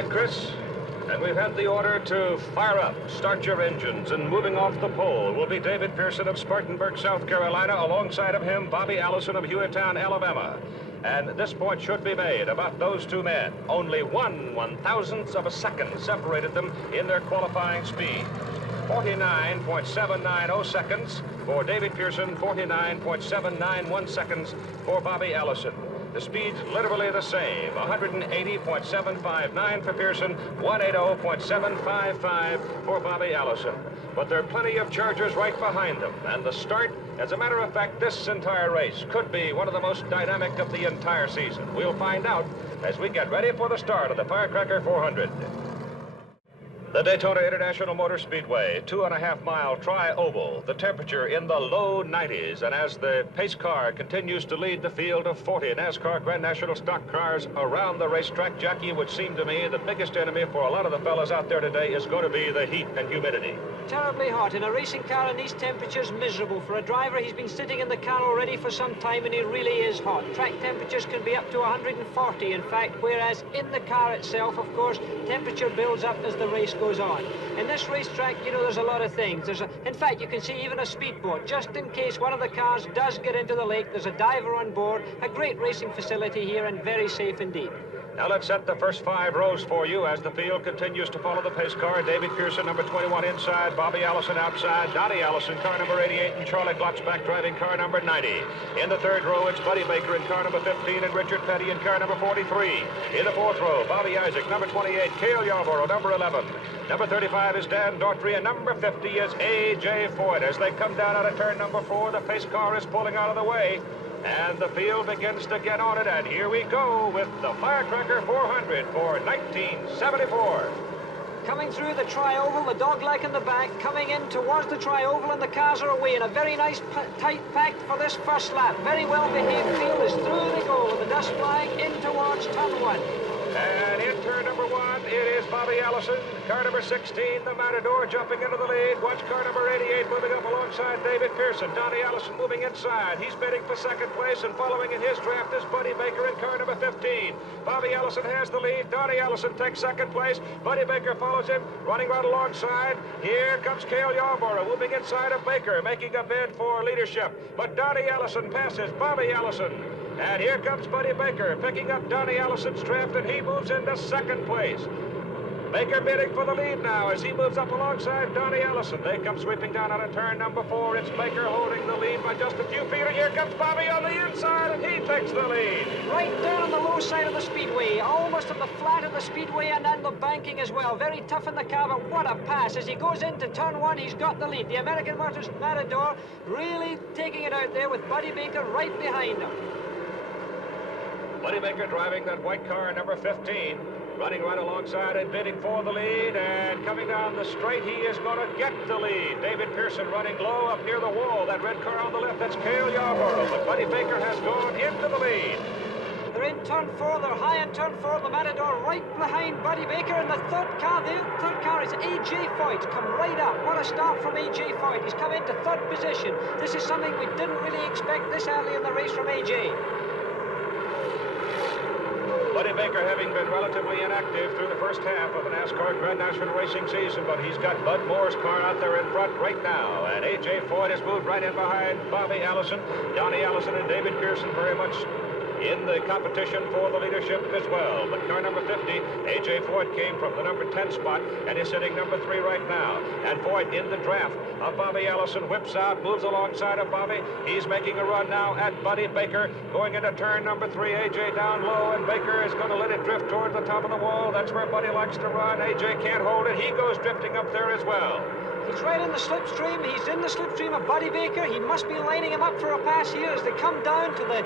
right, Chris. And we've had the order to fire up, start your engines, and moving off the pole will be David Pearson of Spartanburg, South Carolina. Alongside of him, Bobby Allison of Hueytown, Alabama. And this point should be made about those two men. Only 1/1000th of a second separated them in their qualifying speed. 49.790 seconds for David Pearson, 49.791 seconds for Bobby Allison. The speed's literally the same, 180.759 for Pearson, 180.755 for Bobby Allison. But there are plenty of chargers right behind them, and the start, as a matter of fact, this entire race could be one of the most dynamic of the entire season. We'll find out as we get ready for the start of the Firecracker 400. The Daytona International Motor Speedway, 2.5-mile tri-oval, the temperature in the low 90s, and as the pace car continues to lead the field of 40 NASCAR Grand National stock cars around the racetrack, Jackie, it would seem to me the biggest enemy for a lot of the fellas out there today is going to be the heat and humidity. Terribly hot. In a racing car in these temperatures, miserable. For a driver, he's been sitting in the car already for some time, and he really is hot. Track temperatures can be up to 140, in fact, whereas in the car itself, of course, temperature builds up as the race goes on. In this racetrack, you know, there's a lot of things. In fact, you can see even a speedboat. Just in case one of the cars does get into the lake, there's a diver on board. A great racing facility here and very safe indeed. Now let's set the first 5 rows for you as the field continues to follow the pace car. David Pearson, number 21 inside, Bobby Allison outside, Donnie Allison, car number 88, and Charlie Glotzback driving car number 90. In the 3rd row, it's Buddy Baker in car number 15 and Richard Petty in car number 43. In the 4th row, Bobby Isaac, number 28, Cale Yarborough, number 11. Number 35 is Dan Daughtry, and number 50 is A.J. Foyt. As they come down out of turn number 4, the pace car is pulling out of the way. And the field begins to get on it, and here we go with the Firecracker 400 for 1974. Coming through the tri-oval, the dogleg in the back, coming in towards the tri-oval, and the cars are away in a very nice tight pack for this first lap. Very well behaved field is through they go, with the dust flying in towards turn 1. And in turn number 1, it is Bobby Allison. Car number 16, the Matador, jumping into the lead. Watch car number 88 moving up alongside David Pearson. Donnie Allison moving inside. He's bidding for 2nd place, and following in his draft is Buddy Baker in car number 15. Bobby Allison has the lead. Donnie Allison takes 2nd place. Buddy Baker follows him, running right alongside. Here comes Cale Yarborough, moving inside of Baker, making a bid for leadership. But Donnie Allison passes Bobby Allison. And here comes Buddy Baker, picking up Donnie Allison's draft, and he moves into 2nd place. Baker bidding for the lead now as he moves up alongside Donnie Allison. They come sweeping down out of turn number 4. It's Baker holding the lead by just a few feet. And here comes Bobby on the inside, and he takes the lead. Right down on the low side of the speedway, almost on the flat of the speedway and the banking as well. Very tough in the car, but what a pass. As he goes into turn 1, he's got the lead. The American Motors Matador really taking it out there with Buddy Baker right behind him. Buddy Baker driving that white car, number 15, running right alongside and bidding for the lead, and coming down the straight, he is going to get the lead. David Pearson running low up near the wall. That red car on the left, that's Cale Yarborough, but Buddy Baker has gone into the lead. They're in turn 4, they're high in turn 4, the Matador right behind Buddy Baker, and the third car is A.J. Foyt, come right up. What a start from A.J. Foyt. He's come into 3rd position. This is something we didn't really expect this early in the race from A.J. Buddy Baker having been relatively inactive through the first half of the NASCAR Grand National racing season, but he's got Bud Moore's car out there in front right now. And A.J. Foyt has moved right in behind Bobby Allison. Donnie Allison and David Pearson very much in the competition for the leadership as well. But car number 50, A.J. Foyt came from the number 10 spot and is sitting number 3 right now. And Foyt in the draft of Bobby Allison whips out, moves alongside of Bobby. He's making a run now at Buddy Baker. Going into turn number 3, A.J. down low, and Baker is going to let it drift towards the top of the wall. That's where Buddy likes to run. A.J. can't hold it. He goes drifting up there as well. He's right in the slipstream. He's in the slipstream of Buddy Baker. He must be lining him up for a pass here as they come down to the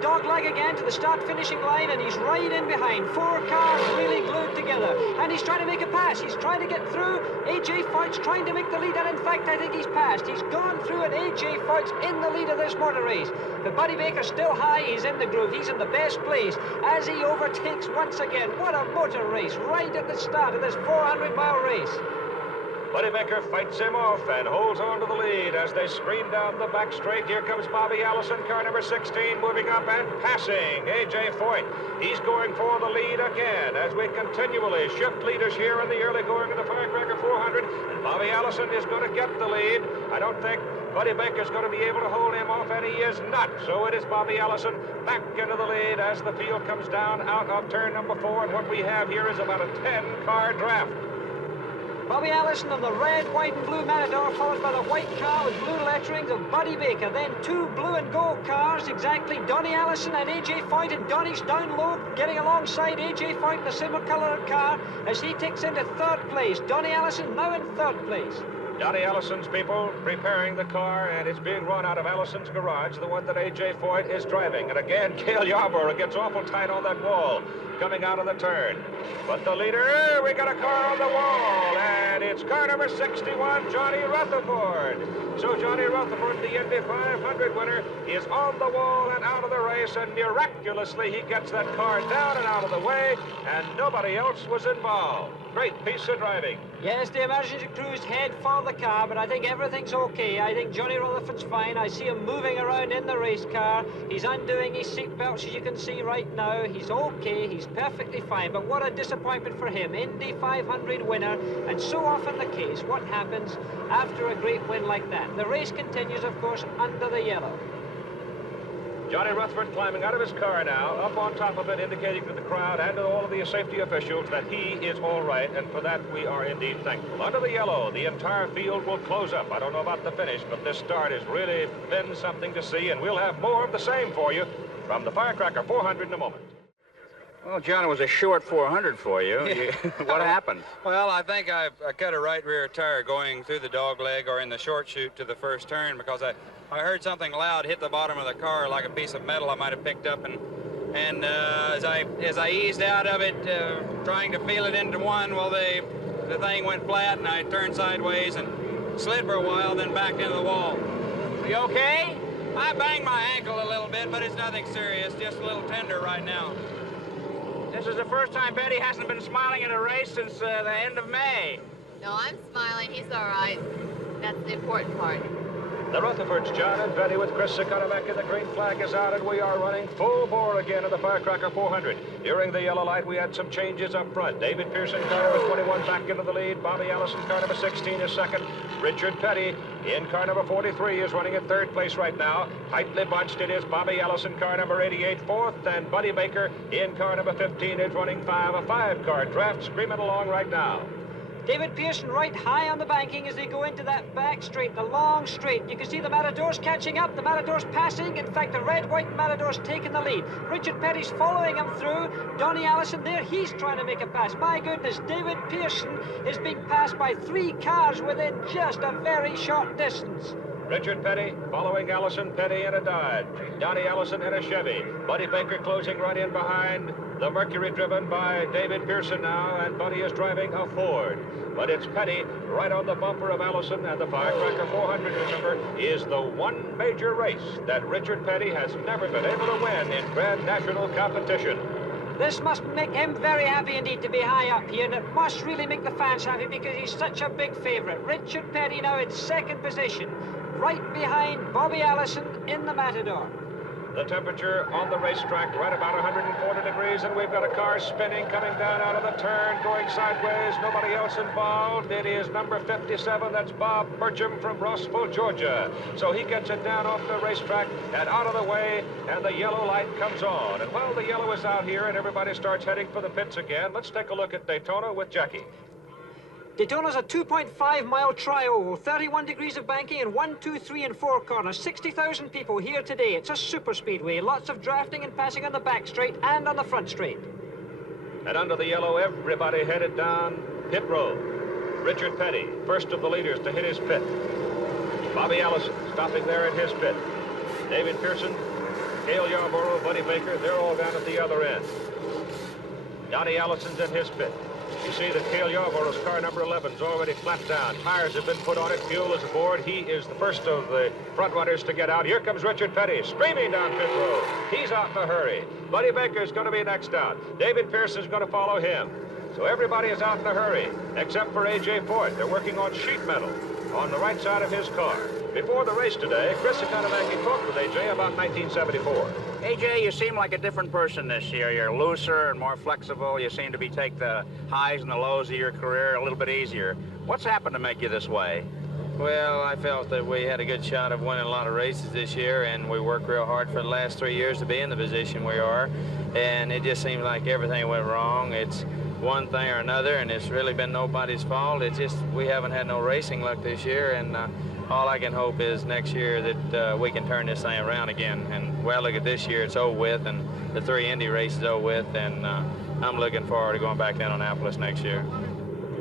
dogleg again, to the start-finishing line, and he's right in behind. 4 cars really glued together, and he's trying to make a pass. He's trying to get through. A.J. Foyt's trying to make the lead, and in fact, I think he's passed. He's gone through, and A.J. Foyt's in the lead of this motor race. But Buddy Baker's still high. He's in the groove. He's in the best place as he overtakes once again. What a motor race right at the start of this 400-mile race. Buddy Baker fights him off and holds on to the lead as they scream down the back straight. Here comes Bobby Allison, car number 16, moving up and passing A.J. Foyt. He's going for the lead again as we continually shift leaders here in the early going of the Firecracker 400. And Bobby Allison is going to get the lead. I don't think Buddy Baker's going to be able to hold him off, and he is not. So it is Bobby Allison back into the lead as the field comes down out of turn number 4. And what we have here is about a 10-car draft. Bobby Allison on the red, white, and blue Matador, followed by the white car with blue letterings of Buddy Baker. Then 2 blue and gold cars, exactly Donnie Allison and A.J. Foyt, and Donnie's down low, getting alongside A.J. Foyt in a similar-colored car as he takes into 3rd place. Donnie Allison now in 3rd place. Donnie Allison's people preparing the car, and it's being run out of Allison's garage, the one that A.J. Foyt is driving. And again, Cale Yarborough gets awful tight on that wall coming out of the turn. But the leader, we got a car on the wall, and it's car number 61, Johnny Rutherford. So Johnny Rutherford, the Indy 500 winner, is on the wall and out of the race, and miraculously he gets that car down and out of the way, and nobody else was involved. Great piece of driving. Yes, the emergency crews head for the car, but I think everything's okay. I think Johnny Rutherford's fine. I see him moving around in the race car. He's undoing his seatbelts, as you can see right now. He's okay. He's perfectly fine. But what a disappointment for him. Indy 500 winner, and so often the case. What happens after a great win like that? The race continues, of course, under the yellow. Johnny Rutherford climbing out of his car now, up on top of it, indicating to the crowd and to all of the safety officials that he is all right, and for that we are indeed thankful. Under the yellow, the entire field will close up. I don't know about the finish, but this start has really been something to see, and we'll have more of the same for you from the Firecracker 400 in a moment. Well, John, it was a short 400 for you. What happened? Well, I think I cut a right rear tire going through the dog leg or in the short chute to the first turn because I heard something loud hit the bottom of the car like a piece of metal I might have picked up, and as I eased out of it, trying to feel it into one, well, the thing went flat, and I turned sideways and slid for a while, then backed into the wall. You okay? I banged my ankle a little bit, but it's nothing serious, just a little tender right now. This is the first time Betty hasn't been smiling at a race since the end of May. No, I'm smiling. He's all right. That's the important part. The Rutherfords, John and Betty with Chris Sikonomaki. The green flag is out, and we are running full bore again in the Firecracker 400. During the yellow light, we had some changes up front. David Pearson, car number 21, back into the lead. Bobby Allison, car number 16, is second. Richard Petty in car number 43 is running at 3rd place right now. Tightly bunched, it is Bobby Allison, car number 88, 4th, and Buddy Baker in car number 15 is running 5, a 5-car draft, screaming along right now. David Pearson right high on the banking as they go into that back straight, the long straight. You can see the Matadors catching up, the Matadors passing. In fact, the red-white Matadors taking the lead. Richard Petty's following him through. Donnie Allison there, he's trying to make a pass. My goodness, David Pearson is being passed by 3 cars within just a very short distance. Richard Petty following Allison, Petty in a Dodge. Donnie Allison in a Chevy. Buddy Baker closing right in behind. The Mercury driven by David Pearson now, and Buddy is driving a Ford. But it's Petty right on the bumper of Allison, and the Firecracker 400, remember, is the one major race that Richard Petty has never been able to win in Grand National competition. This must make him very happy indeed to be high up here, and it must really make the fans happy because he's such a big favorite. Richard Petty now in 2nd position, right behind Bobby Allison in the Matador. The temperature on the racetrack right about 140 degrees, and we've got a car spinning, coming down out of the turn, going sideways, nobody else involved. It is number 57, that's Bob Burcham from Rossville, Georgia. So he gets it down off the racetrack and out of the way, and the yellow light comes on. And while the yellow is out here and everybody starts heading for the pits again, let's take a look at Daytona with Jackie. Daytona's a 2.5-mile tri-oval, 31 degrees of banking and 1, 2, 3, and 4 corners. 60,000 people here today. It's a super speedway. Lots of drafting and passing on the back straight and on the front straight. And under the yellow, everybody headed down pit road. Richard Petty, first of the leaders to hit his pit. Bobby Allison stopping there at his pit. David Pearson, Cale Yarborough, Buddy Baker, they're all down at the other end. Donnie Allison's in his pit. You see that Cale Yarborough's car number 11 is already flat down. Tires have been put on it. Fuel is aboard. He is the first of the front runners to get out. Here comes Richard Petty, streaming down pit road. He's out in a hurry. Buddy Baker's going to be next out. David Pearson's going to follow him. So everybody is out in a hurry, except for A.J. Foyt. They're working on sheet metal on the right side of his car. Before the race today, Chris Economaki talked with A.J. about 1974. AJ, you seem like a different person this year. You're looser and more flexible. You seem to take the highs and the lows of your career a little bit easier. What's happened to make you this way? Well, I felt that we had a good shot of winning a lot of races this year, and we worked real hard for the last 3 years to be in the position we are. And it just seems like everything went wrong. It's one thing or another, and it's really been nobody's fault. It's just we haven't had no racing luck this year, and all I can hope is next year that we can turn this thing around again. And, well, look at this year. It's over with, and the 3 Indy races over with, and I'm looking forward to going back to Indianapolis next year.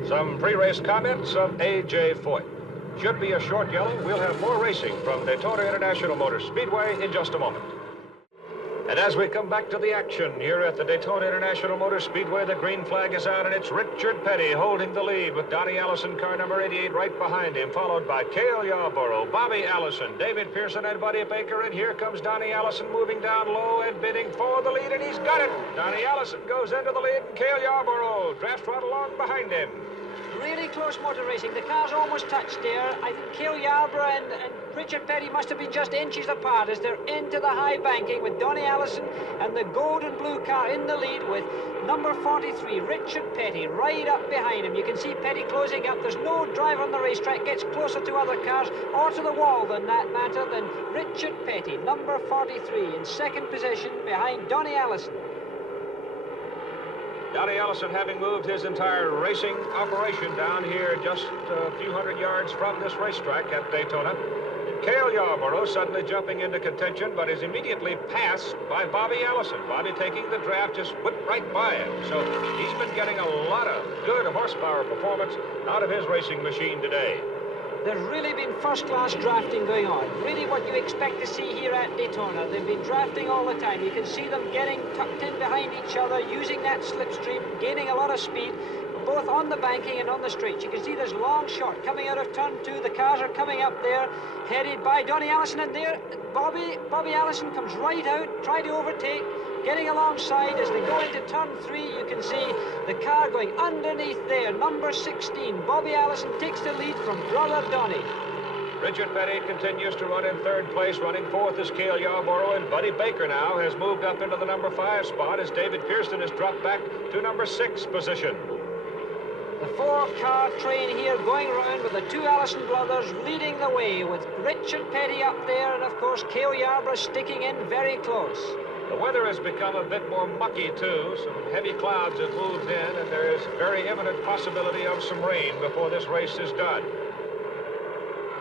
Some pre-race comments of A.J. Foyt. Should be a short yellow. We'll have more racing from Daytona International Motor Speedway in just a moment. And as we come back to the action here at the Daytona International Motor Speedway, the green flag is out, and it's Richard Petty holding the lead with Donnie Allison, car number 88, right behind him, followed by Cale Yarborough, Bobby Allison, David Pearson, and Buddy Baker. And here comes Donnie Allison moving down low and bidding for the lead, and he's got it. Donnie Allison goes into the lead, and Cale Yarborough drafts right along behind him. Really close motor racing. The cars almost touched there. I think Cale Yarborough and Richard Petty must have been just inches apart as they're into the high banking with Donnie Allison and the gold and blue car in the lead with number 43, Richard Petty, right up behind him. You can see Petty closing up. There's no driver on the racetrack gets closer to other cars or to the wall than that matter than Richard Petty, number 43, in second position behind Donnie Allison. Donnie Allison having moved his entire racing operation down here just a few hundred yards from this racetrack at Daytona. Cale Yarborough suddenly jumping into contention, but is immediately passed by Bobby Allison. Bobby taking the draft, just whipped right by him. So he's been getting a lot of good horsepower performance out of his racing machine today. There's really been first-class drafting going on. Really what you expect to see here at Daytona. They've been drafting all the time. You can see them getting tucked in behind each other, using that slipstream, gaining a lot of speed, both on the banking and on the straight. You can see there's long shot coming out of turn 2. The cars are coming up there, headed by Donnie Allison, and there Bobby Allison comes right out, trying to overtake, getting alongside. As they go into turn 3, you can see the car going underneath there. Number 16, Bobby Allison takes the lead from brother Donnie. Richard Petty continues to run in third place. Running fourth is Cale Yarborough, and Buddy Baker now has moved up into the number 5 spot as David Pearson has dropped back to number 6 position. The 4-car train here going around with the 2 Allison brothers leading the way with Richard Petty up there and, of course, Cale Yarborough sticking in very close. The weather has become a bit more mucky, too. Some heavy clouds have moved in, and there is very imminent possibility of some rain before this race is done.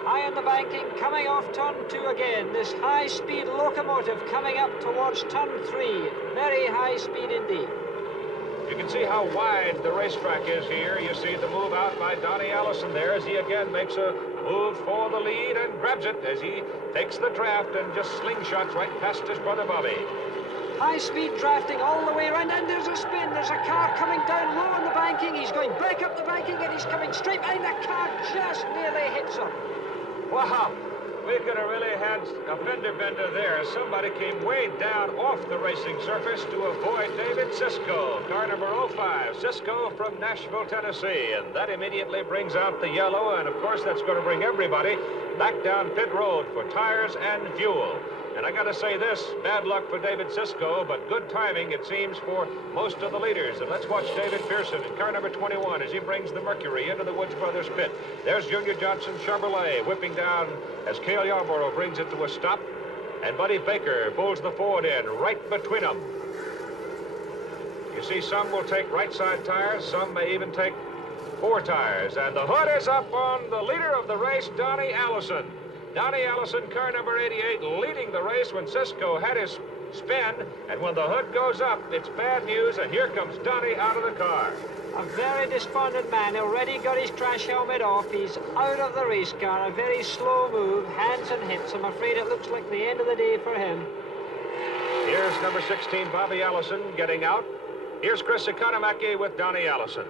High on the banking, coming off turn 2 again. This high-speed locomotive coming up towards turn 3. Very high speed indeed. You can see how wide the racetrack is here. You see the move out by Donnie Allison there as he again makes a move for the lead and grabs it as he takes the draft and just slingshots right past his brother Bobby. High-speed drafting all the way around, and there's a spin. There's a car coming down low on the banking. He's going back up the banking, and he's coming straight behind. The car just nearly hits him. Wow, we could have really had a fender bender there. Somebody came way down off the racing surface to avoid David Cisco, car number 05, Cisco from Nashville, Tennessee. And that immediately brings out the yellow, and of course that's going to bring everybody back down pit road for tires and fuel. And I got to say this, bad luck for David Cisco, but good timing, it seems, for most of the leaders. And let's watch David Pearson in car number 21 as he brings the Mercury into the Woods Brothers pit. There's Junior Johnson Chevrolet whipping down as Cale Yarborough brings it to a stop. And Buddy Baker pulls the Ford in right between them. You see, some will take right side tires, some may even take 4 tires. And the hood is up on the leader of the race, Donnie Allison. Donnie Allison, car number 88, leading the race when Cisco had his spin. And when the hood goes up, it's bad news, and here comes Donnie out of the car. A very despondent man, already got his crash helmet off. He's out of the race car, a very slow move, hands and hits. I'm afraid it looks like the end of the day for him. Here's number 16, Bobby Allison, getting out. Here's Chris Economaki with Donnie Allison.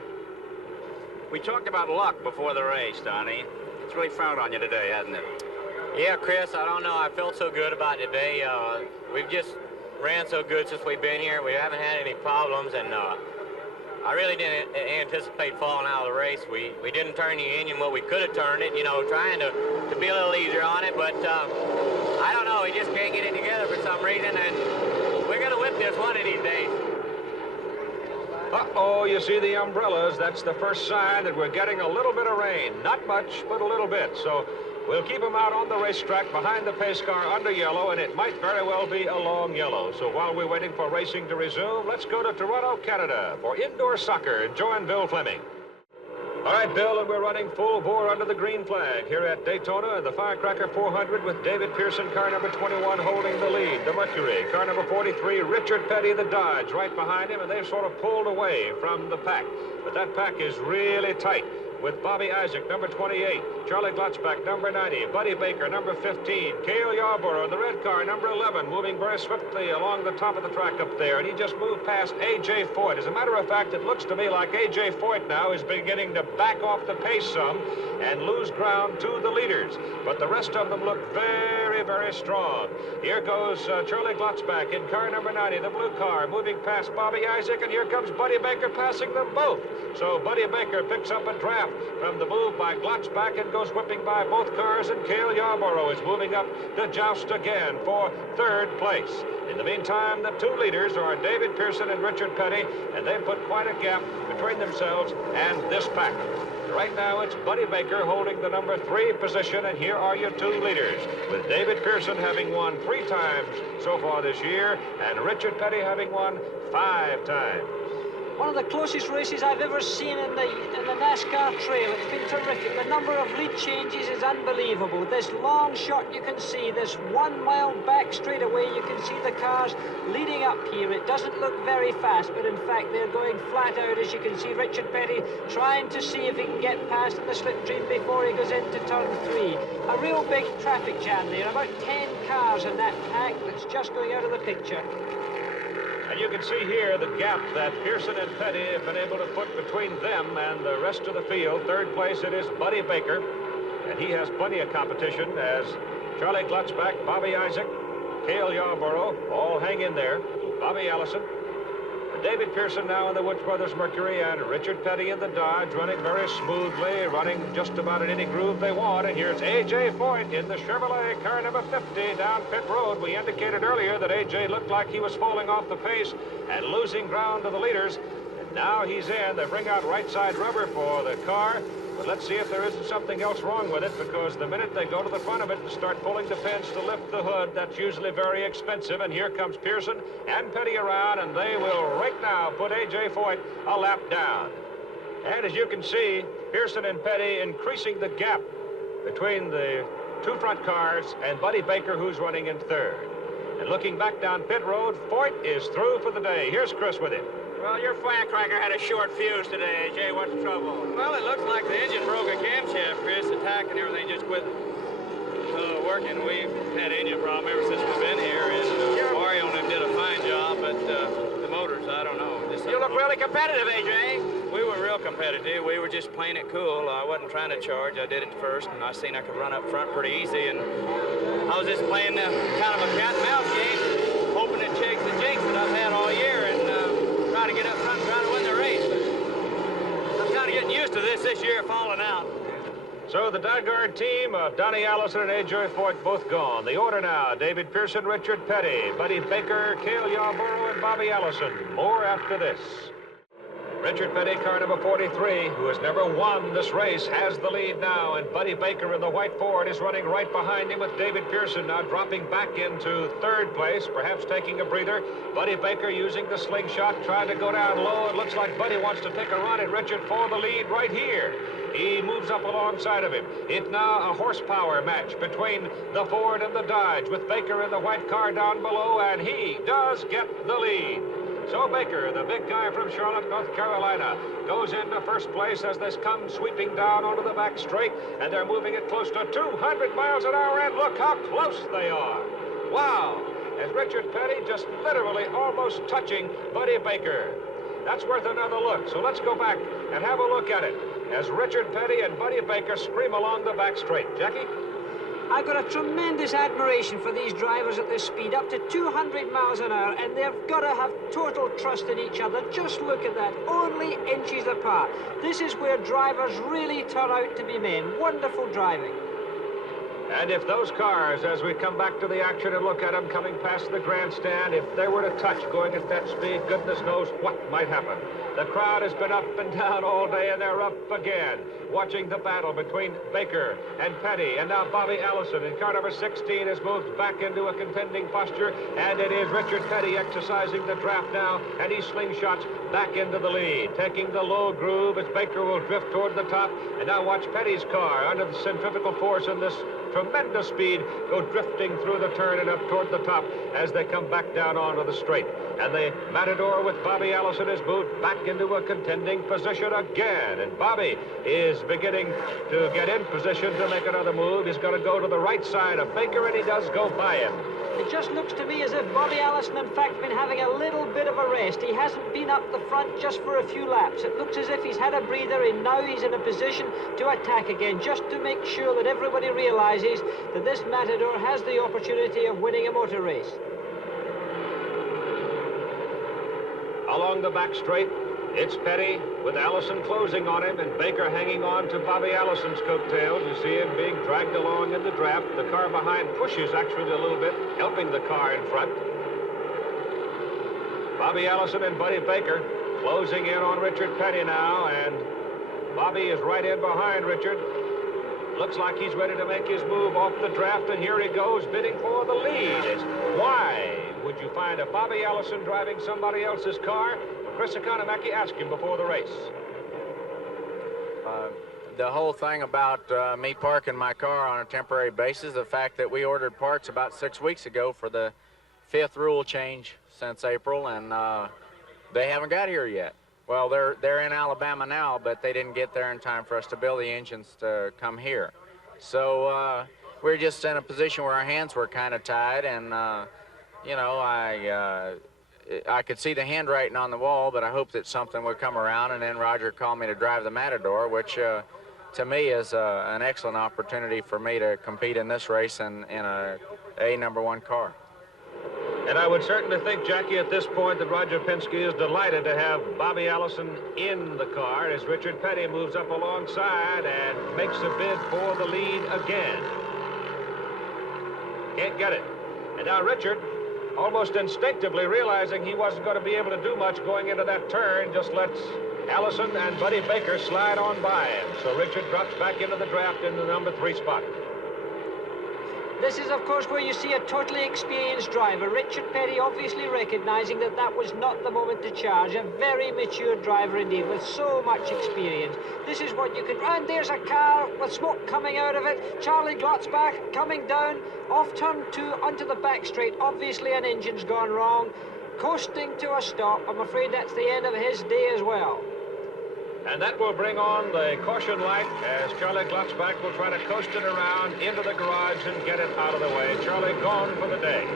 We talked about luck before the race, Donnie. It's really frowned on you today, hasn't it? Yeah, Chris, I don't know. I felt so good about today. We've just ran so good since we've been here. We haven't had any problems, and I really didn't anticipate falling out of the race. We didn't turn the engine. Well, we could have turned it, you know, trying to be a little easier on it, but I don't know. We just can't get it together for some reason, and we're going to whip this one of these days. Uh-oh, you see the umbrellas. That's the first sign that we're getting a little bit of rain. Not much, but a little bit. So we'll keep them out on the racetrack behind the pace car under yellow, and it might very well be a long yellow. So while we're waiting for racing to resume, let's go to Toronto, Canada for indoor soccer and join Bill Fleming. All right, Bill, and we're running full bore under the green flag here at Daytona and the Firecracker 400 with David Pearson, car number 21, holding the lead. The Mercury, car number 43, Richard Petty, the Dodge, right behind him, and they've sort of pulled away from the pack. But that pack is really tight with Bobby Isaac, number 28, Charlie Glotzbach, number 90, Buddy Baker, number 15, Cale Yarborough in the red car, number 11, moving very swiftly along the top of the track up there, and he just moved past A.J. Foyt. As a matter of fact, it looks to me like A.J. Foyt now is beginning to back off the pace some and lose ground to the leaders, but the rest of them look very, very strong. Here goes Charlie Glotzbach in car number 90, the blue car, moving past Bobby Isaac, and here comes Buddy Baker passing them both. So Buddy Baker picks up a draft from the move by Glotzbach and goes whipping by both cars, and Cale Yarborough is moving up the joust again for third place. In the meantime, the two leaders are David Pearson and Richard Petty, and they've put quite a gap between themselves and this pack. Right now, it's Buddy Baker holding the number 3 position, and here are your two leaders, with David Pearson having won 3 times so far this year, and Richard Petty having won 5 times. One of the closest races I've ever seen in the NASCAR trail. It's been terrific. The number of lead changes is unbelievable. This long shot you can see, this 1 mile back straightaway, you can see the cars leading up here. It doesn't look very fast, but in fact they're going flat out, as you can see Richard Petty trying to see if he can get past in the slipstream before he goes into turn 3. A real big traffic jam there. About 10 cars in that pack that's just going out of the picture. And you can see here the gap that Pearson and Petty have been able to put between them and the rest of the field. Third place, it is Buddy Baker, and he has plenty of competition as Charlie Glotzbach, Bobby Isaac, Cale Yarborough all hang in there. Bobby Allison, David Pearson now in the Woods Brothers Mercury, and Richard Petty in the Dodge, running very smoothly, running just about in any groove they want. And here's A.J. Foyt in the Chevrolet, car number 50, down pit road. We indicated earlier that A.J. looked like he was falling off the pace and losing ground to the leaders. And now he's in. They bring out right side rubber for the car. But let's see if there isn't something else wrong with it, because the minute they go to the front of it and start pulling the pins to lift the hood, that's usually very expensive. And here comes Pearson and Petty around, and they will right now put A.J. Foyt a lap down. And as you can see, Pearson and Petty increasing the gap between the two front cars and Buddy Baker, who's running in third. And looking back down pit road, Foyt is through for the day. Here's Chris with him. Well, your Firecracker had a short fuse today, AJ. What's the trouble? Well, it looks like the engine broke a camshaft, Chris. The tack and everything just quit working. We've had an engine problem ever since we've been here, and Mario and him did a fine job, but the motors, I don't know. You look really competitive, AJ. We were real competitive. We were just playing it cool. I wasn't trying to charge. I did it first, and I seen I could run up front pretty easy, and I was just playing kind of a cat and mouse game, hoping to chase the jinx that I've had all year, and try to get up front and try to win the race. But I'm kind of getting used to this year, falling out. So the Dygard team of Donnie Allison and A.J. Foyt both gone. The order now, David Pearson, Richard Petty, Buddy Baker, Cale Yarborough, and Bobby Allison. More after this. Richard Petty, car number 43, who has never won this race, has the lead now, and Buddy Baker in the white Ford is running right behind him with David Pearson now dropping back into third place, perhaps taking a breather. Buddy Baker using the slingshot, trying to go down low. It looks like Buddy wants to take a run at Richard for the lead right here. He moves up alongside of him. It's now a horsepower match between the Ford and the Dodge, with Baker in the white car down below, and he does get the lead. So Baker, the big guy from Charlotte, North Carolina, goes into first place as this comes sweeping down onto the back straight, and they're moving it close to 200 miles an hour, and look how close they are. Wow! As Richard Petty just literally almost touching Buddy Baker. That's worth another look, so let's go back and have a look at it as Richard Petty and Buddy Baker scream along the back straight. Jackie? I've got a tremendous admiration for these drivers at this speed, up to 200 miles an hour, and they've got to have total trust in each other. Just look at that, only inches apart. This is where drivers really turn out to be men. Wonderful driving. And if those cars, as we come back to the action and look at them coming past the grandstand, if they were to touch going at that speed, goodness knows what might happen. The crowd has been up and down all day, and they're up again, watching the battle between Baker and Petty. And now Bobby Allison in car number 16 has moved back into a contending posture, and it is Richard Petty exercising the draft now, and he slingshots back into the lead, taking the low groove as Baker will drift toward the top. And now watch Petty's car under the centrifugal force in this tremendous speed go drifting through the turn and up toward the top as they come back down onto the straight. And the Matador with Bobby Allison is moved back into a contending position again. And Bobby is beginning to get in position to make another move. He's going to go to the right side of Baker, and he does go by him. It just looks to me as if Bobby Allison, in fact, been having a little bit of a rest. He hasn't been up the front just for a few laps. It looks as if he's had a breather, and now he's in a position to attack again, just to make sure that everybody realizes that this Matador has the opportunity of winning a motor race. Along the back straight, it's Petty with Allison closing on him and Baker hanging on to Bobby Allison's coattails. You see him being dragged along in the draft. The car behind pushes actually a little bit, helping the car in front. Bobby Allison and Buddy Baker closing in on Richard Petty now, and Bobby is right in behind Richard. Looks like he's ready to make his move off the draft, and here he goes, bidding for the lead. Why would you find a Bobby Allison driving somebody else's car? Chris Economaki asked him before the race. The whole thing about me parking my car on a temporary basis, the fact that we ordered parts about 6 weeks ago for the 5th rule change since April, and they haven't got here yet. Well, they're in Alabama now, but they didn't get there in time for us to build the engines to come here. So we're just in a position where our hands were kind of tied, and you know, I could see the handwriting on the wall, but I hoped that something would come around, and then Roger called me to drive the Matador, which to me is an excellent opportunity for me to compete in this race in a #1 car. And I would certainly think, Jackie, at this point that Roger Penske is delighted to have Bobby Allison in the car as Richard Petty moves up alongside and makes a bid for the lead again. Can't get it. And now Richard, almost instinctively realizing he wasn't going to be able to do much going into that turn, just lets Allison and Buddy Baker slide on by him. So Richard drops back into the draft in the #3 spot. This is, of course, where you see a totally experienced driver. Richard Petty obviously recognizing that that was not the moment to charge. A very mature driver indeed, with so much experience. This is what you can... And there's a car with smoke coming out of it. Charlie Glotzbach coming down off turn 2 onto the back straight. Obviously an engine's gone wrong. Coasting to a stop. I'm afraid that's the end of his day as well. And that will bring on the caution light as Charlie Glotzbach will try to coast it around into the garage and get it out of the way. Charlie gone for the day.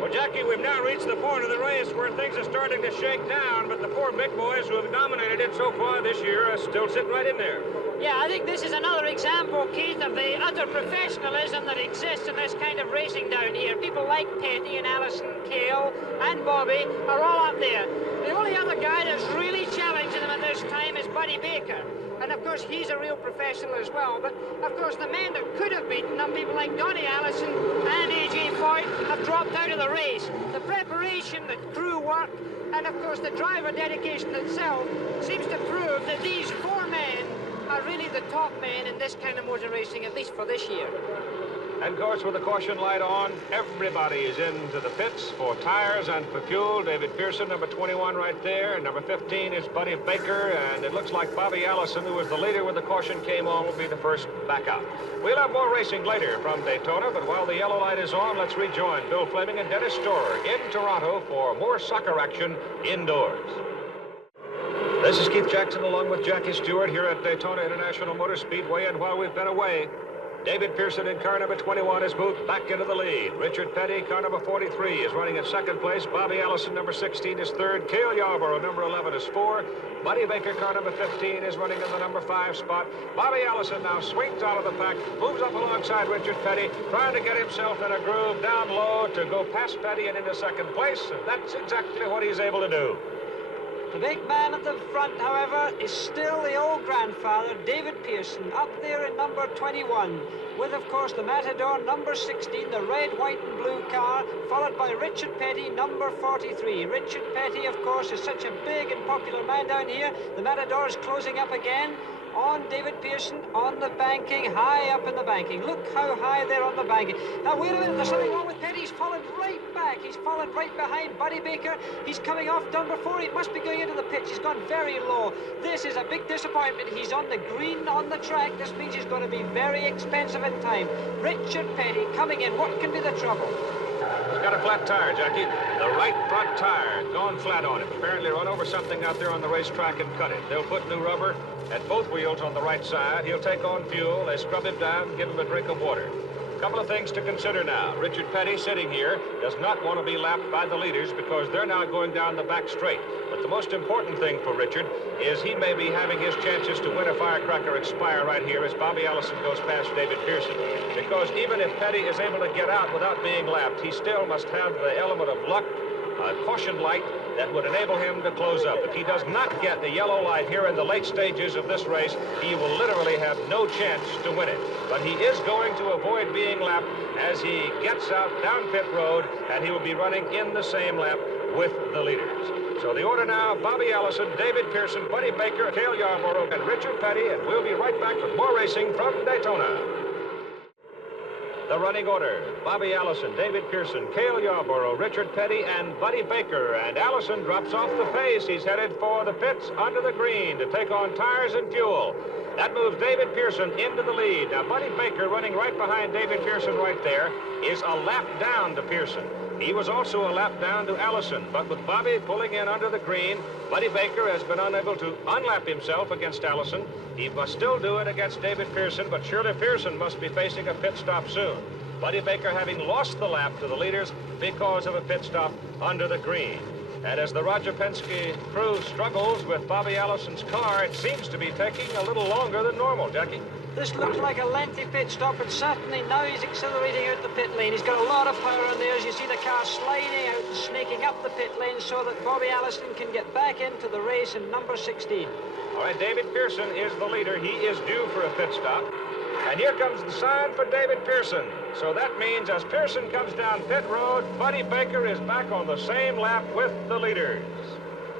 Well, Jackie, we've now reached the point of the race where things are starting to shake down, but the 4 big boys who have dominated it so far this year are still sitting right in there. Yeah, I think this is another example, Keith, of the utter professionalism that exists in this kind of racing down here. People like Petty and Allison, Cale and Bobby are all up there. The only other guy that's really challenging them at this time is Buddy Baker. And, of course, he's a real professional as well. But, of course, the men that could have beaten them, people like Donnie Allison and A.J. Foyt, have dropped out of the race. The preparation, the crew work, and, of course, the driver dedication itself seems to prove that these 4 men are really the top men in this kind of motor racing, at least for this year. And, of course, with the caution light on, everybody is into the pits for tires and for fuel. David Pearson, number 21 right there. And number 15 is Buddy Baker. And it looks like Bobby Allison, who was the leader when the caution came on, will be the first back out. We'll have more racing later from Daytona, but while the yellow light is on, let's rejoin Bill Fleming and Dennis Storer in Toronto for more soccer action indoors. This is Keith Jackson along with Jackie Stewart here at Daytona International Motor Speedway. And while we've been away, David Pearson in car number 21 has moved back into the lead. Richard Petty, car number 43, is running in second place. Bobby Allison, number 16, is third. Cale Yarborough, number 11, is 4. Buddy Baker, car number 15, is running in the number 5 spot. Bobby Allison now swings out of the pack, moves up alongside Richard Petty, trying to get himself in a groove down low to go past Petty and into second place. And that's exactly what he's able to do. The big man at the front, however, is still the old grandfather, David Pearson, up there in number 21, with, of course, the Matador, number 16, the red, white, and blue car, followed by Richard Petty, number 43. Richard Petty, of course, is such a big and popular man down here. The Matador is closing up again on David Pearson on the banking, high up in the banking. Look how high they're on the banking. Now, wait a minute, there's something wrong with Petty. He's fallen right back. He's fallen right behind Buddy Baker. He's coming off number 4. He must be going into the pits. He's gone very low. This is a big disappointment. He's on the green on the track. This means he's going to be very expensive in time. Richard Petty coming in. What can be the trouble? He's got a flat tire, Jackie. The right front tire gone flat on him. Apparently run over something out there on the racetrack and cut it. They'll put new rubber at both wheels on the right side. He'll take on fuel. They scrub him down, give him a drink of water. A couple of things to consider now. Richard Petty, sitting here, does not want to be lapped by the leaders because they're now going down the back straight. But the most important thing for Richard is he may be having his chances to win a Firecracker expire right here as Bobby Allison goes past David Pearson. Because even if Petty is able to get out without being lapped, he still must have the element of luck, a caution light that would enable him to close up. If he does not get the yellow light here in the late stages of this race, he will literally have no chance to win it. But he is going to avoid being lapped as he gets out down pit road, and he will be running in the same lap with the leaders. So the order now, Bobby Allison, David Pearson, Buddy Baker, Cale Yarborough, and Richard Petty, and we'll be right back with more racing from Daytona. The running order, Bobby Allison, David Pearson, Cale Yarborough, Richard Petty, and Buddy Baker. And Allison drops off the pace. He's headed for the pits under the green to take on tires and fuel. That moves David Pearson into the lead. Now, Buddy Baker, running right behind David Pearson right there, is a lap down to Pearson. He was also a lap down to Allison, but with Bobby pulling in under the green, Buddy Baker has been unable to unlap himself against Allison. He must still do it against David Pearson, but surely Pearson must be facing a pit stop soon. Buddy Baker having lost the lap to the leaders because of a pit stop under the green. And as the Roger Penske crew struggles with Bobby Allison's car, it seems to be taking a little longer than normal, Jackie. This looks like a lengthy pit stop, and certainly now he's accelerating out the pit lane. He's got a lot of power in there as you see the car sliding out and snaking up the pit lane so that Bobby Allison can get back into the race in number 16. All right, David Pearson is the leader. He is due for a pit stop. And here comes the sign for David Pearson. So that means as Pearson comes down pit road, Buddy Baker is back on the same lap with the leaders.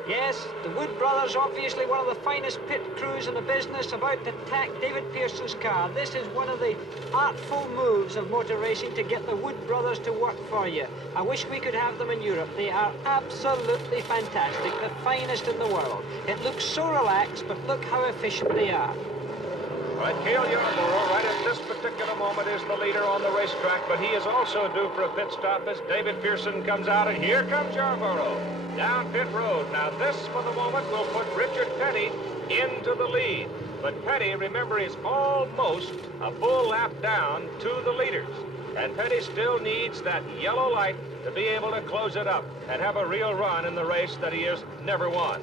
Yes, the Wood brothers, obviously one of the finest pit crews in the business, about to tack David Pearson's car. This is one of the artful moves of motor racing to get the Wood brothers to work for you. I wish we could have them in Europe. They are absolutely fantastic, the finest in the world. It looks so relaxed, but look how efficient they are. All right, Cale Yarborough, right at this particular moment, is the leader on the racetrack, but he is also due for a pit stop as David Pearson comes out, and here comes Yarborough down pit road. Now this, for the moment, will put Richard Petty into the lead. But Petty, remember, is almost a full lap down to the leaders. And Petty still needs that yellow light to be able to close it up and have a real run in the race that he has never won.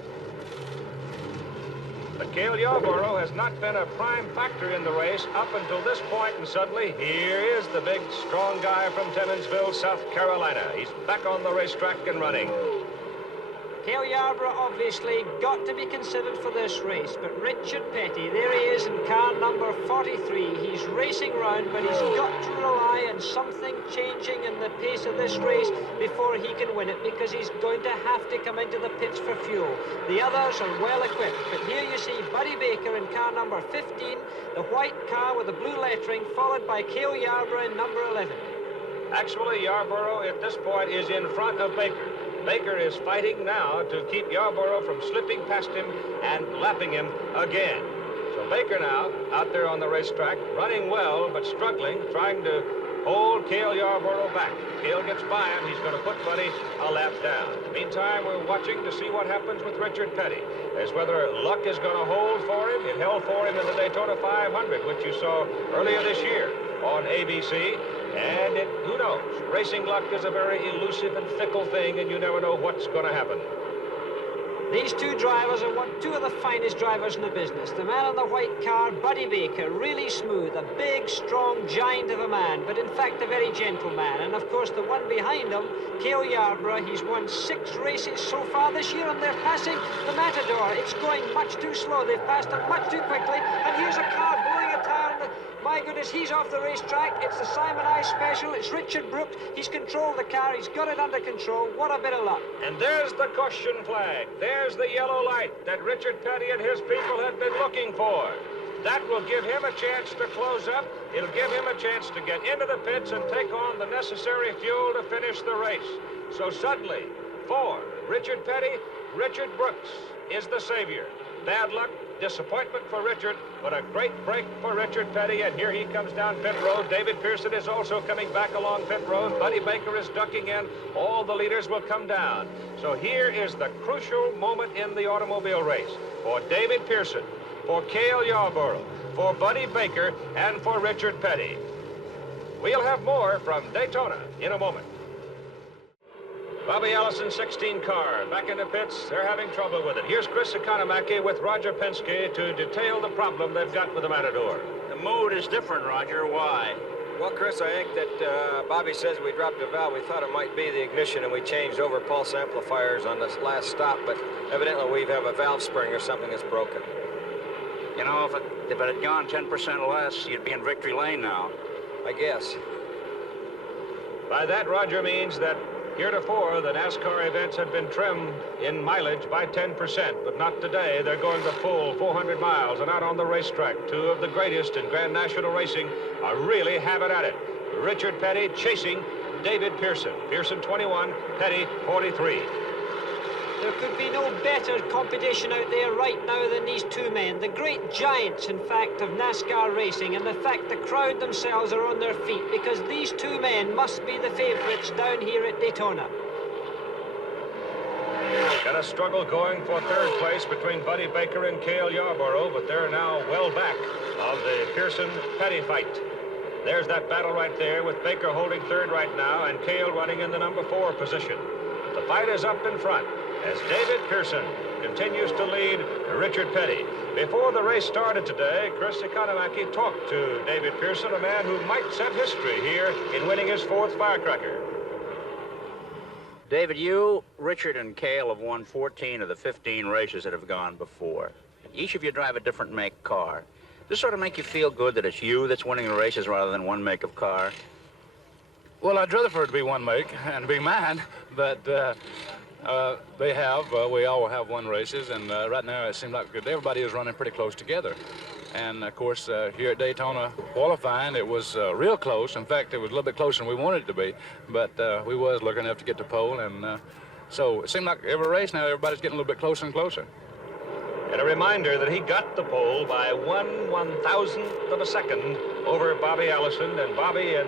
But Cale Yarborough has not been a prime factor in the race up until this point, and suddenly here is the big, strong guy from Timmonsville, South Carolina. He's back on the racetrack and running. Cale Yarborough obviously got to be considered for this race, but Richard Petty, there he is in car number 43. He's racing round, but he's got to rely on something changing in the pace of this race before he can win it, because he's going to have to come into the pits for fuel. The others are well equipped, but here you see Buddy Baker in car number 15, the white car with the blue lettering, followed by Cale Yarborough in number 11. Actually, Yarborough at this point is in front of Baker. Baker is fighting now to keep Yarborough from slipping past him and lapping him again. So Baker now out there on the racetrack, running well but struggling, trying to hold Cale Yarborough back. Cale gets by him. He's going to put Buddy a lap down. Meantime, we're watching to see what happens with Richard Petty, as whether luck is going to hold for him. It held for him in the Daytona 500, which you saw earlier this year. on ABC. And who knows? Racing luck is a very elusive and fickle thing, and you never know what's going to happen. These two drivers are two of the finest drivers in the business. The man in the white car, Buddy Baker, really smooth, a big, strong giant of a man, but in fact a very gentle man. And of course the one behind him, Cale Yarborough, he's won 6 races so far this year, and they're passing the Matador. It's going much too slow. They've passed him much too quickly, and here's a car blowing a tire. My goodness, he's off the racetrack. It's the Simon I Special. It's Richard Brooks. He's controlled the car. He's got it under control. What a bit of luck. And there's the caution flag. There's the yellow light that Richard Petty and his people have been looking for. That will give him a chance to close up. It'll give him a chance to get into the pits and take on the necessary fuel to finish the race. So suddenly, for Richard Petty, Richard Brooks is the savior. Bad luck, disappointment for Richard, but a great break for Richard Petty, and here he comes down pit road. David Pearson is also coming back along pit road. Buddy Baker is ducking in. All the leaders will come down. So here is the crucial moment in the automobile race for David Pearson, for Cale Yarborough, for Buddy Baker, and for Richard Petty. We'll have more from Daytona in a moment. Bobby Allison, 16 car, back in the pits. They're having trouble with it. Here's Chris Economaki with Roger Penske to detail the problem they've got with the Matador. The mood is different, Roger. Why? Well, Chris, I think that Bobby says we dropped a valve. We thought it might be the ignition, and we changed over pulse amplifiers on this last stop, but evidently we have a valve spring or something that's broken. You know, if it had gone 10% less, you'd be in victory lane now. I guess. By that, Roger means that heretofore, the NASCAR events had been trimmed in mileage by 10%, but not today. They're going the full 400 miles and out on the racetrack. 2 of the greatest in Grand National Racing are really having at it. Richard Petty chasing David Pearson. Pearson 21, Petty 43. There could be no better competition out there right now than these two men. The great giants, in fact, of NASCAR racing, and the fact the crowd themselves are on their feet because these two men must be the favorites down here at Daytona. Got a struggle going for 3rd place between Buddy Baker and Cale Yarborough, but they're now well back of the Pearson-Petty fight. There's that battle right there with Baker holding 3rd right now and Cale running in the number 4 position. The fight is up in front as David Pearson continues to lead Richard Petty. Before the race started today, Chris Economaki talked to David Pearson, a man who might set history here in winning his 4th Firecracker. David, you, Richard, and Cale have won 14 of the 15 races that have gone before. Each of you drive a different make car. Does this sort of make you feel good that it's you that's winning the races rather than one make of car? Well, I'd rather for it to be one make and be mine, but we all have won races, and right now it seems like everybody is running pretty close together. And of course, here at Daytona qualifying, it was real close. In fact, it was a little bit closer than we wanted it to be, but we was lucky enough to get to pole, and so it seemed like every race now, everybody's getting a little bit closer and closer. And a reminder that he got the pole by 1/1000th of a second over Bobby Allison, and Bobby and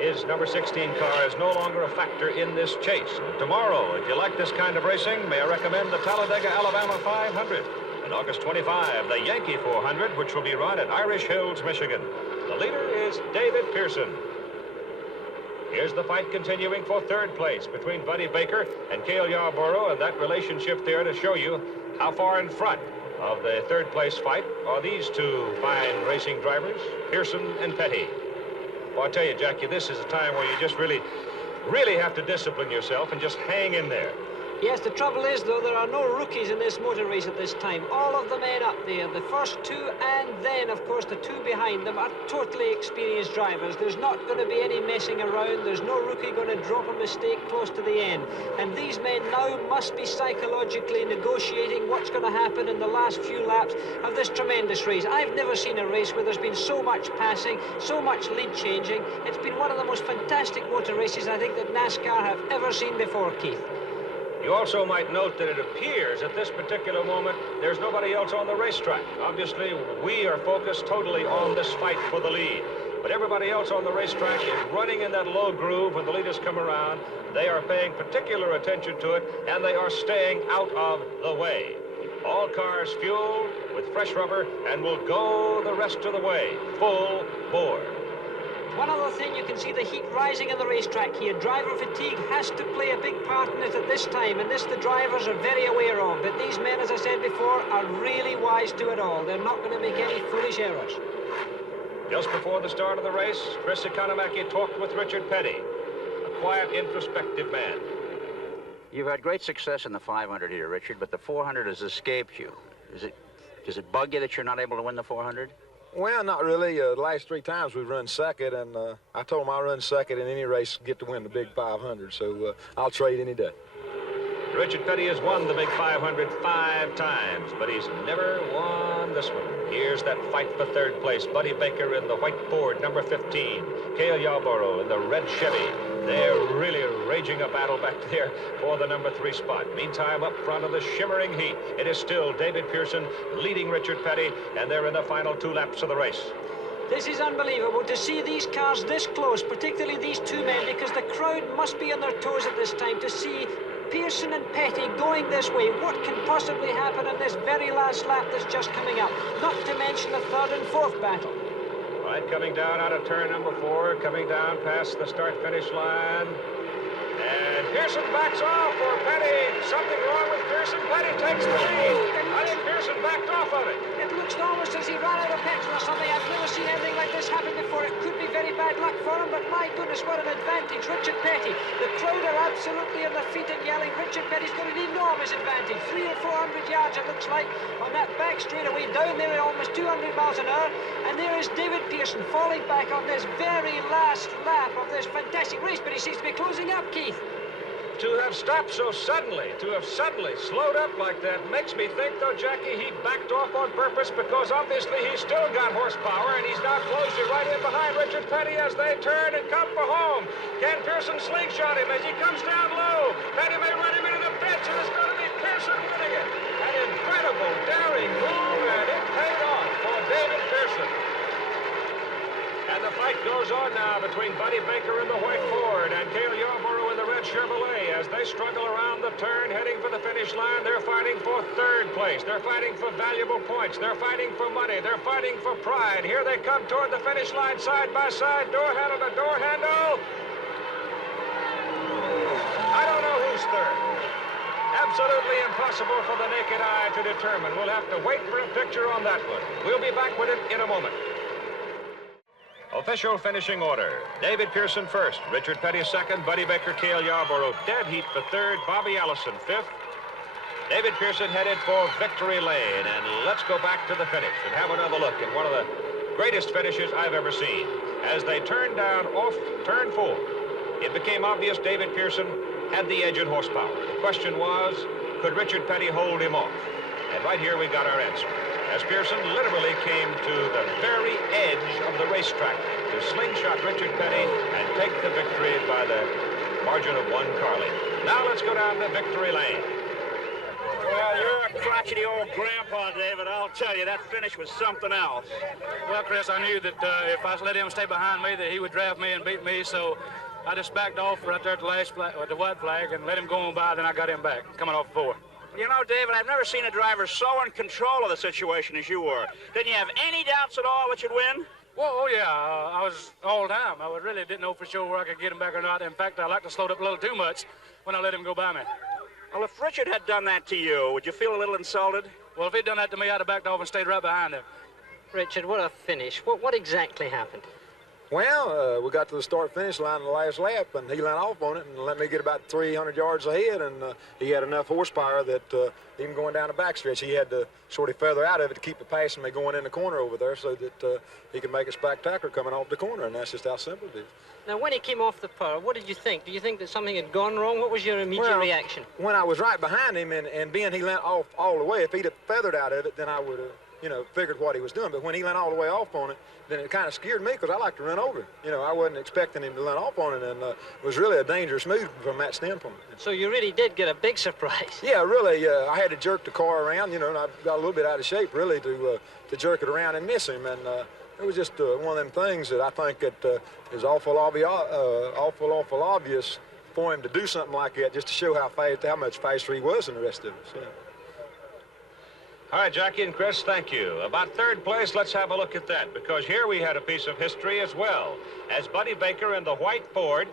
his number 16 car is no longer a factor in this chase. Tomorrow, if you like this kind of racing, may I recommend the Talladega, Alabama 500. And August 25, the Yankee 400, which will be run at Irish Hills, Michigan. The leader is David Pearson. Here's the fight continuing for 3rd place between Buddy Baker and Cale Yarborough, and that relationship there to show you how far in front of the 3rd place fight are these 2 fine racing drivers, Pearson and Petty. Well, I tell you, Jackie, this is a time where you just really have to discipline yourself and just hang in there. Yes, the trouble is, though, there are no rookies in this motor race at this time. All of the men up there, the first 2 and then, of course, the 2 behind them are totally experienced drivers. There's not going to be any messing around. There's no rookie going to drop a mistake close to the end. And these men now must be psychologically negotiating what's going to happen in the last few laps of this tremendous race. I've never seen a race where there's been so much passing, so much lead changing. It's been one of the most fantastic motor races I think that NASCAR have ever seen before, Keith. You also might note that it appears at this particular moment there's nobody else on the racetrack. Obviously, we are focused totally on this fight for the lead. But everybody else on the racetrack is running in that low groove when the leaders come around. They are paying particular attention to it, and they are staying out of the way. All cars fueled with fresh rubber and will go the rest of the way, full bore. One other thing, you can see the heat rising in the racetrack here. Driver fatigue has to play a big part in it at this time, and this the drivers are very aware of. But these men, as I said before, are really wise to it all. They're not going to make any foolish errors. Just before the start of the race, Chris Economaki talked with Richard Petty, a quiet, introspective man. You've had great success in the 500 here, Richard, but the 400 has escaped you. Does it bug you that you're not able to win the 400? Well, not really. The last 3 times we've run second, and I told him I'll run second in any race to get to win the big 500, so I'll trade any day. Richard Petty has won the big 500 5 times, but he's never won this one. Here's that fight for third place. Buddy Baker in the white Ford, number 15. Cale Yarborough in the red Chevy. They're really raging a battle back there for the number 3 spot. Meantime, up front of the shimmering heat, it is still David Pearson leading Richard Petty, and they're in the final 2 laps of the race. This is unbelievable to see these cars this close, particularly these 2 men, because the crowd must be on their toes at this time to see Pearson and Petty going this way. What can possibly happen in this very last lap that's just coming up? Not to mention the 3rd and 4th battle. Right, coming down out of turn number 4, coming down past the start-finish line. And Pearson backs off for Petty. Something wrong with Pearson. Petty takes the lead. I think Pearson backed off of it. It looks almost as he ran out of petrol or something. I've never seen anything like this happen before. It could be very bad luck for him, but my goodness, what an advantage. Richard Petty. The crowd are absolutely on their feet and yelling. Richard Petty's got an enormous advantage. 300 or 400 yards, it looks like, on that back straightaway down there at almost 200 miles an hour. And there is David Pearson falling back on this very last lap of this fantastic race, but he seems to be closing up, Keith. To have stopped so suddenly, to have suddenly slowed up like that, makes me think, though, Jackie, he backed off on purpose because obviously he's still got horsepower, and he's now closed it right in behind Richard Petty as they turn and come for home. Can Pearson slingshot him as he comes down low? Petty may run him into the fence, and it's going to be Pearson winning it. An incredible, daring move, and it paid off for David Pearson. And the fight goes on now between Buddy Baker in the white Ford and Cale Yarborough in the red Chevrolet as they struggle around the turn heading for the finish line. They're fighting for 3rd place. They're fighting for valuable points. They're fighting for money. They're fighting for pride. Here they come toward the finish line side by side, door handle to door handle. I don't know who's 3rd. Absolutely impossible for the naked eye to determine. We'll have to wait for a picture on that one. We'll be back with it in a moment. Official finishing order. David Pearson 1st, Richard Petty 2nd, Buddy Baker, Cale Yarborough dead heat for 3rd, Bobby Allison 5th. David Pearson headed for victory lane, and let's go back to the finish and have another look at one of the greatest finishes I've ever seen. As they turned down off turn 4, it became obvious David Pearson had the edge in horsepower. The question was, could Richard Petty hold him off? And right here we got our answer, as Pearson literally came to the very edge of the racetrack to slingshot Richard Petty and take the victory by the margin of 1 car length. Now let's go down to victory lane. Well, you're a crotchety old grandpa, David. I'll tell you, that finish was something else. Well, Chris, I knew that if I let him stay behind me, that he would draft me and beat me, so I just backed off right there at the last flag, the white flag, and let him go on by, then I got him back, coming off 4. You know, David, I've never seen a driver so in control of the situation as you were. Didn't you have any doubts at all that you'd win? Well, oh, yeah, I was all the time. I really didn't know for sure where I could get him back or not. In fact, I like to slow it up a little too much when I let him go by me. Well, if Richard had done that to you, would you feel a little insulted? Well, if he'd done that to me, I'd have backed off and stayed right behind him. Richard, what a finish. What exactly happened? Well, we got to the start-finish line in the last lap, and he let off on it and let me get about 300 yards ahead, and he had enough horsepower that even going down the backstretch, he had to sort of feather out of it to keep it passing me going in the corner over there so that he could make a spectacular coming off the corner, and that's just how simple it is. Now, when he came off the power, what did you think? Do you think that something had gone wrong? What was your immediate reaction? When I was right behind him and being he let off all the way, if he'd have feathered out of it, then I would have, you know, figured what he was doing. But when he went all the way off on it, then it kind of scared me because I like to run over him. You know, I wasn't expecting him to run off on it, and it was really a dangerous move from that standpoint. So you really did get a big surprise. Yeah, really. I had to jerk the car around, you know, and I got a little bit out of shape, really, to jerk it around and miss him. And it was just one of them things that I think that is awful obvious for him to do something like that, just to show how much faster he was than the rest of us. Yeah. All right, Jackie and Chris, thank you. About third place, let's have a look at that, because here we had a piece of history as well. As Buddy Baker in the white Ford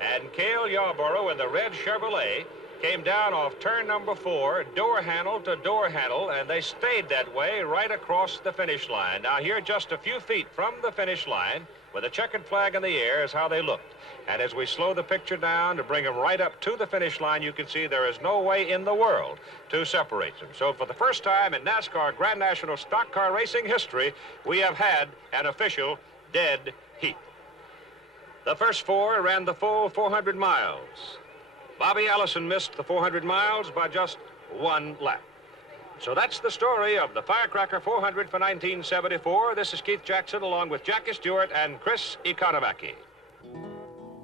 and Cale Yarborough in the red Chevrolet came down off turn number 4, door handle to door handle, and they stayed that way right across the finish line. Now here, just a few feet from the finish line, with a checkered flag in the air, is how they looked. And as we slow the picture down to bring them right up to the finish line, you can see there is no way in the world to separate them. So for the first time in NASCAR Grand National Stock Car Racing history, we have had an official dead heat. The first 4 ran the full 400 miles. Bobby Allison missed the 400 miles by just 1 lap. So that's the story of the Firecracker 400 for 1974. This is Keith Jackson along with Jackie Stewart and Chris Economaki.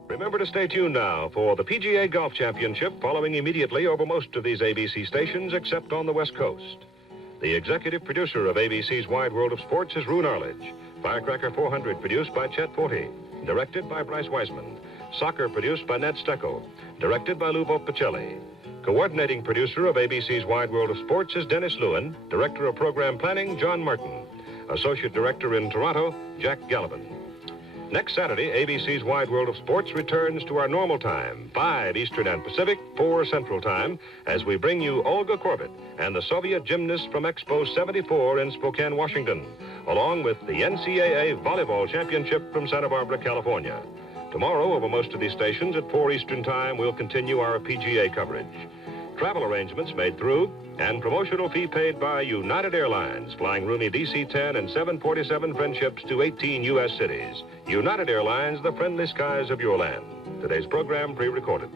Remember to stay tuned now for the PGA Golf Championship following immediately over most of these ABC stations except on the West Coast. The executive producer of ABC's Wide World of Sports is Rune Arledge. Firecracker 400 produced by Chet Forte. Directed by Bryce Wiseman. Soccer produced by Ned Stecco. Directed by Luvo Pacelli. Coordinating producer of ABC's Wide World of Sports is Dennis Lewin. Director of Program Planning, John Martin. Associate Director in Toronto, Jack Gallivan. Next Saturday, ABC's Wide World of Sports returns to our normal time, 5 Eastern and Pacific, 4 Central Time, as we bring you Olga Korbut and the Soviet gymnast from Expo 74 in Spokane, Washington, along with the NCAA Volleyball Championship from Santa Barbara, California. Tomorrow, over most of these stations at 4 Eastern Time, we'll continue our PGA coverage. Travel arrangements made through and promotional fee paid by United Airlines, flying roomy DC-10 and 747 friendships to 18 U.S. cities. United Airlines, the friendly skies of your land. Today's program pre-recorded.